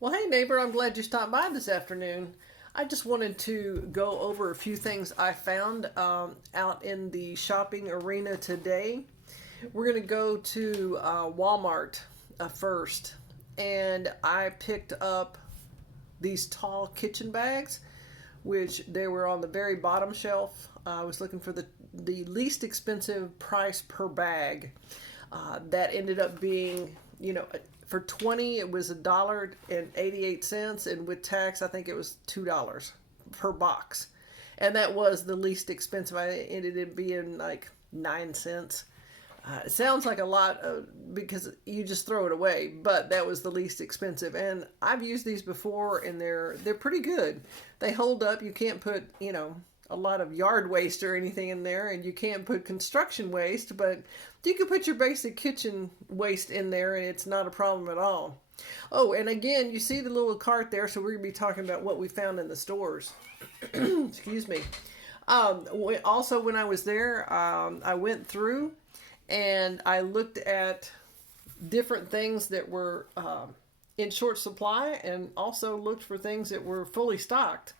Well, hey neighbor, I'm glad you stopped by this afternoon. I just wanted to go over a few things I found out in the shopping arena today. We're going to go to Walmart first, and I picked up these tall kitchen bags, which they were on the very bottom shelf. I was looking for the least expensive price per bag. That ended up being, for 20 it was $1.88, and with tax I think it was $2 per box, and that was the least expensive. I ended up being like 9 cents. It sounds like a lot because you just throw it away, but that was the least expensive. And I've used these before, and they're pretty good. They hold up. You can't put a lot of yard waste or anything in there, and you can't put construction waste, but you can put your basic kitchen waste in there, and it's not a problem at all. Oh, and again, you see the little cart there, so we're going to be talking about what we found in the stores. Excuse me. Also, when I was there, I went through and I looked at different things that were in short supply, and also looked for things that were fully stocked.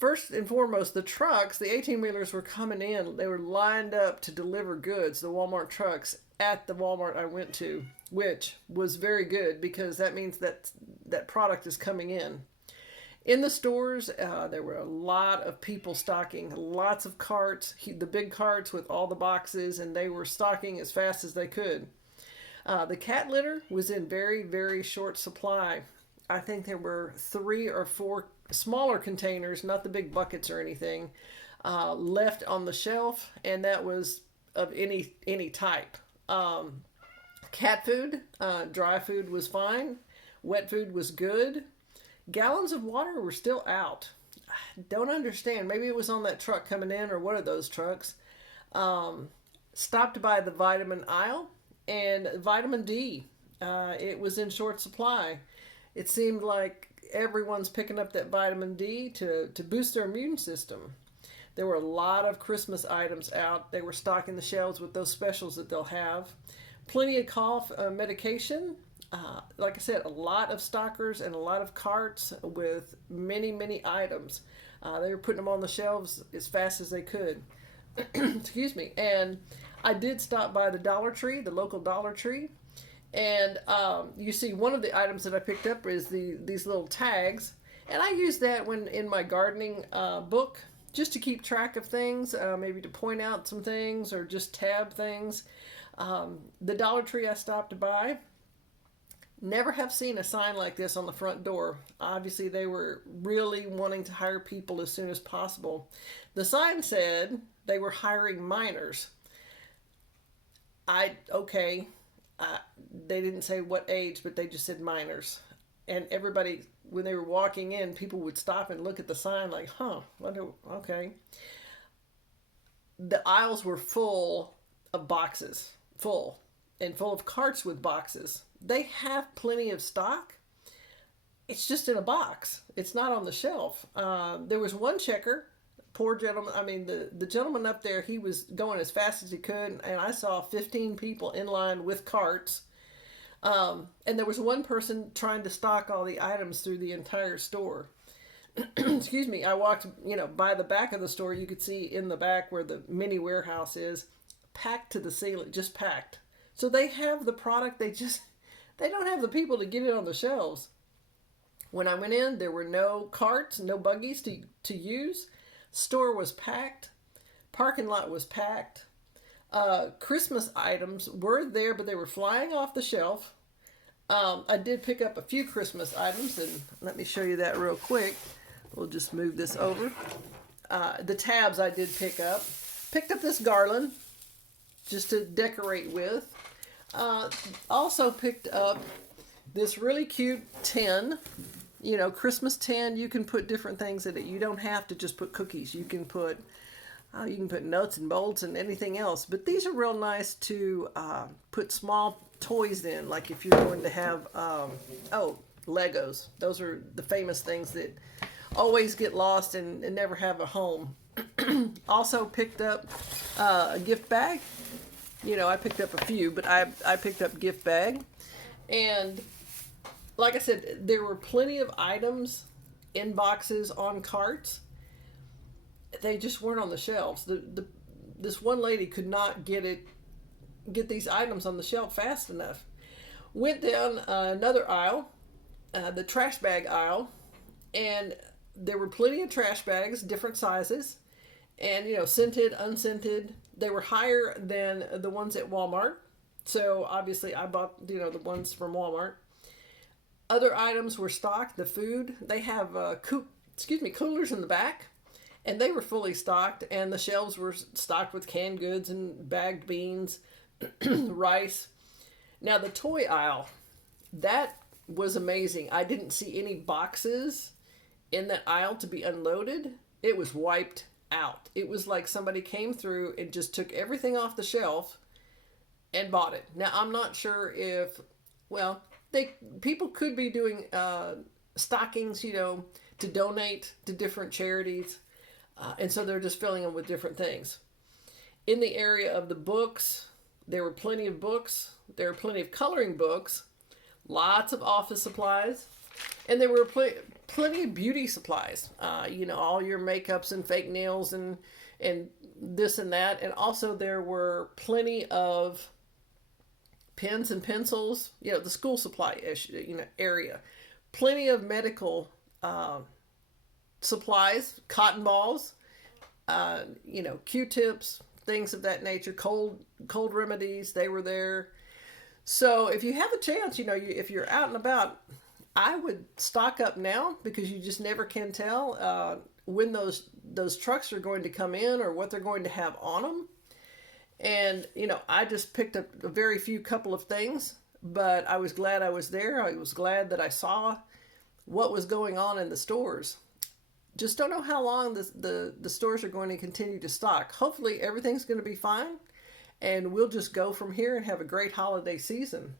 First and foremost, the trucks, the 18-wheelers were coming in. They were lined up to deliver goods, the Walmart trucks, at the Walmart I went to, which was very good because that means that product is coming in. In the stores, there were a lot of people stocking, lots of carts, the big carts with all the boxes, and they were stocking as fast as they could. The cat litter was in very, very short supply. I think there were 3 or 4 smaller containers, not the big buckets or anything, left on the shelf, and that was of any type. Cat food, dry food was fine. Wet food was good. Gallons of water were still out. Don't understand. Maybe it was on that truck coming in, or one of those trucks. Stopped by the vitamin aisle, and vitamin D. It was in short supply. It seemed like everyone's picking up that vitamin D to boost their immune system. There were a lot of Christmas items out. They were stocking the shelves with those specials that they'll have. Plenty of cough medication. Like I said, a lot of stockers and a lot of carts with many, many items. They were putting them on the shelves as fast as they could. Excuse me. And I did stop by the Dollar Tree, the local Dollar Tree. And you see, one of the items that I picked up is these little tags. And I use that when in my gardening book, just to keep track of things, maybe to point out some things or just tab things. The Dollar Tree I stopped by, never have seen a sign like this on the front door. Obviously, they were really wanting to hire people as soon as possible. The sign said they were hiring minors. Okay. They didn't say what age, but they just said minors. And everybody, when they were walking in, people would stop and look at the sign like, okay. The aisles were full of boxes, full of carts with boxes. They have plenty of stock. It's just in a box. It's not on the shelf. There was one checker, poor gentleman. I mean, the gentleman up there, he was going as fast as he could, and I saw 15 people in line with carts. And there was one person trying to stock all the items through the entire store. Excuse me. I walked, by the back of the store. You could see in the back where the mini warehouse is, packed to the ceiling, just packed. So they have the product. They don't have the people to get it on the shelves. When I went in, there were no carts, no buggies to use. Store was packed. Parking lot was packed. Christmas items were there, but they were flying off the shelf. I did pick up a few Christmas items, and let me show you that real quick. We'll just move this over. The tabs I did pick up. Picked up this garland just to decorate with. Also picked up this really cute tin. Christmas tin. You can put different things in it. You don't have to just put cookies. You can put nuts and bolts and anything else. But these are real nice to put small toys in, like if you're going to have Legos. Those are the famous things that always get lost and never have a home. Also picked up a gift bag. I picked up a few, but I picked up a gift bag. And like I said, there were plenty of items in boxes on carts. They just weren't on the shelves. This one lady could not get these items on the shelf fast enough. Went down another aisle, the trash bag aisle, and there were plenty of trash bags, different sizes, and scented, unscented. They were higher than the ones at Walmart, so obviously I bought the ones from Walmart. Other items were stocked. The food, they have coolers in the back, and they were fully stocked. And the shelves were stocked with canned goods and bagged beans, rice. Now the toy aisle, that was amazing. I didn't see any boxes in that aisle to be unloaded. It was wiped out. It was like somebody came through and just took everything off the shelf and bought it. Now I'm not sure if, well, people could be doing stockings, to donate to different charities, and so they're just filling them with different things. In the area of the books, there were plenty of books. There were plenty of coloring books, lots of office supplies, and there were plenty of beauty supplies. All your makeups and fake nails and this and that, and also there were plenty of pens and pencils, the school supply area. Plenty of medical supplies, cotton balls, Q-tips, things of that nature, cold remedies, they were there. So if you have a chance, if you're out and about, I would stock up now, because you just never can tell when those trucks are going to come in or what they're going to have on them. And, I just picked up a very few couple of things, but I was glad I was there. I was glad that I saw what was going on in the stores. Just don't know how long the stores are going to continue to stock. Hopefully everything's going to be fine, and we'll just go from here and have a great holiday season.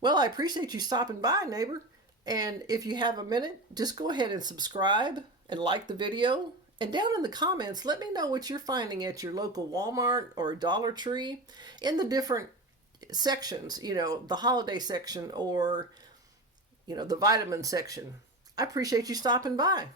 Well, I appreciate you stopping by, neighbor. And if you have a minute, just go ahead and subscribe and like the video. And down in the comments, let me know what you're finding at your local Walmart or Dollar Tree in the different sections, the holiday section or, the vitamin section. I appreciate you stopping by.